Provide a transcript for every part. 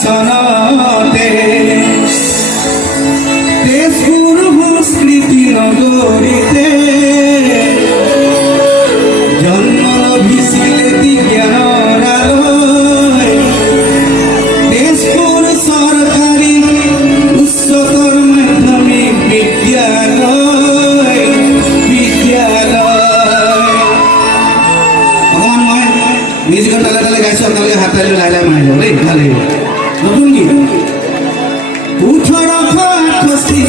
সনতে তেজপুর সংস্কৃতি নগরীতে জন্ম লভিছিল জ্ঞানৰ আলোয় তেজপুর সরকারি উচ্চতর মাধ্যমিক বিদ্যালয় অকমান মই মিউজিকৰ তালে তালে গাইছো আপোনালোকে হাত তালি লাই লাই মাৰিব দেই ভালে নতুন গীত 1868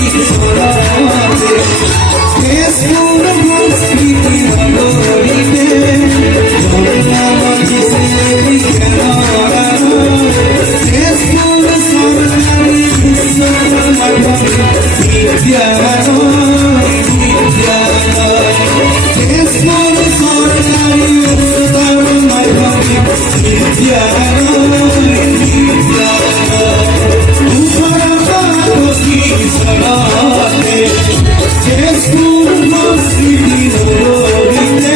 সনতে তেজপুর সংস্কৃতি নগরীতে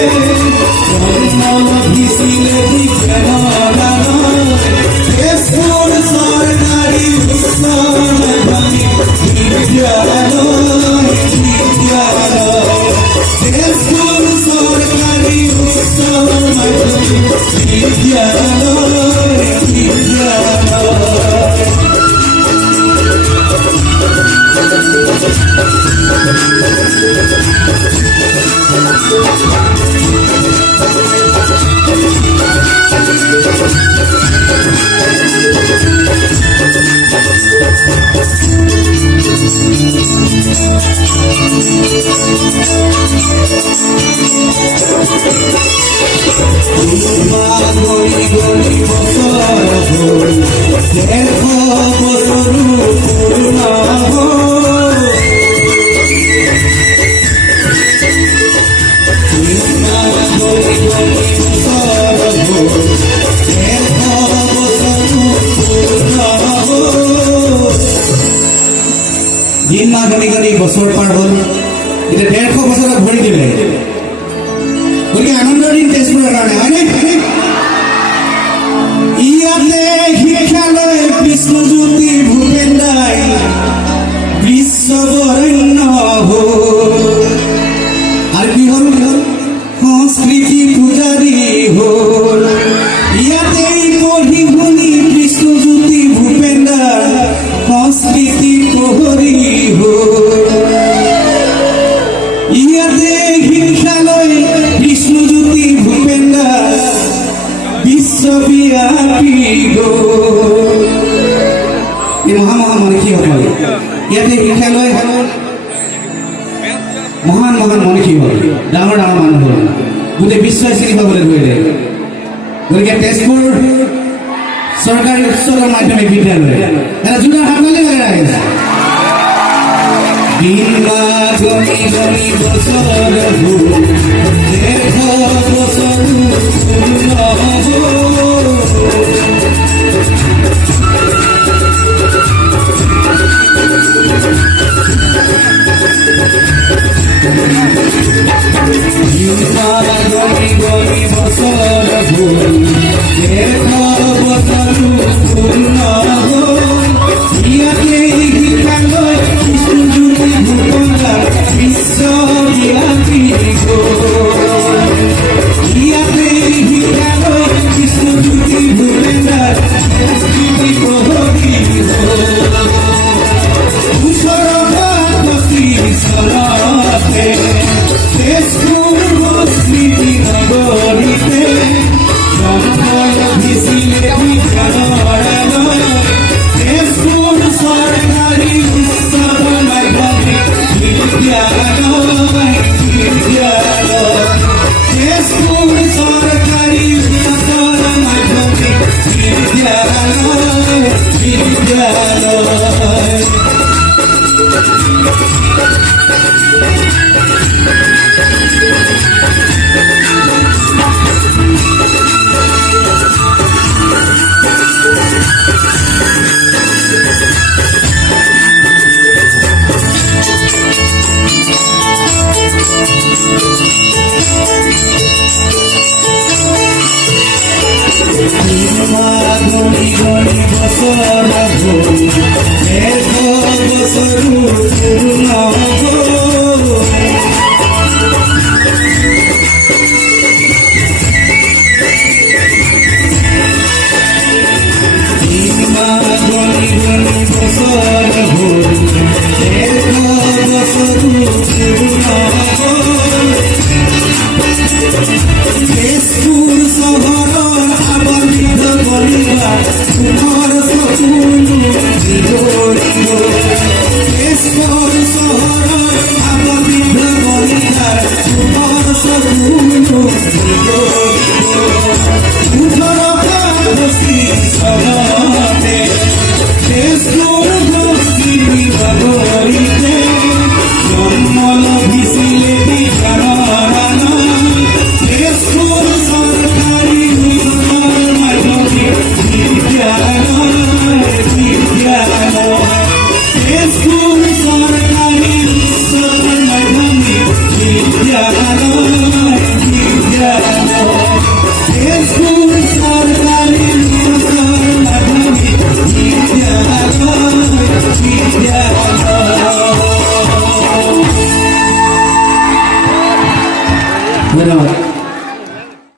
জন্ম লভিছিল জ্ঞানৰ আলোয় তেজপুর সরকারি উচ্চতর মাধ্যমিক বিদ্যালয় তেজপুর সরকারি উচ্চতর মাধ্যমিক দিন মাহ গণি গণি বছৰ পাৰ হ'ল এতিয়া 150 বছৰত ভৰি দিলে গতিকে আনন্দৰ দিন তেজপুৰৰ কাৰণে হয়নে ইয়াতে শিক্ষালয় বিষ্ণুজ্যোতি ভূপেন দাই বিশ্ববৰণ্য হ'ল আৰু কি হ'ল সংস্কৃতি পূজাৰী হ'ল ইয়াতে পঢ়ি শুনি বিষ্ণুজ্যোতি ভূপেন দাই সংস্কৃতি প্ৰহৰী ইয়াতে শিক্ষালয় বিষ্ণুজ্যোতি ভূপেন দাস বিশ্বব্যাপী এই মহান মনীষীসকল ইয়াতে শিক্ষালয় মহান মনীষী হ'ল ডাঙৰ ডাঙৰ মানুহ হ'ল গোটেই বিশ্বই চিনি পাবলৈ ধৰিলে গতিকে তেজপুৰ চৰকাৰী উচ্চতৰ মাধ্যমিক বিদ্যালয় এটা জোনাৰ হাততালি লগাই আছে দিন মাহ গণি গণি বছৰ হ'ল 150 বছৰ পূৰ্ণ হ'ল দিন মাহ গণি গণি বছৰ হ'ল 150 বছৰ পূৰ্ণ হ'ল ইয়াতে শিক্ষালয় বিষ্ণুজ্যোতি ভূপেন দাস বিশ্বব্যাপী ইয়াতে শিক্ষালয় বিষ্ণুজ্যোতি ভূপেন দাস সংস্কৃতি প্ৰহৰী চনতে তেজপুৰ সংস্কৃতি নগৰীতে জন্ম লভিছিল জ্ঞানৰ আলোয় তেজপুৰ চৰকাৰী উচ্চতৰ মাধ্যমিক বিদ্যালয় তেজপুৰ চৰকাৰী উচ্চতৰ মাধ্যমিক বিদ্যালয় Mama. সুখৰ সপোনো বিজড়িত তেজপুৰ চহৰৰ আবদ্ধ বন্ধাৰ সুখৰ সপোনো বিজড়িত 1865 চনতে তেজপুৰ বস্তিৰ বাগৰিতে জন্ম লভিছিলে বিজ্ঞানৰ তেজপুৰ চৰকাৰী মিছনৰ মাধ্যমিক বিদ্যালয় তেজপুৰ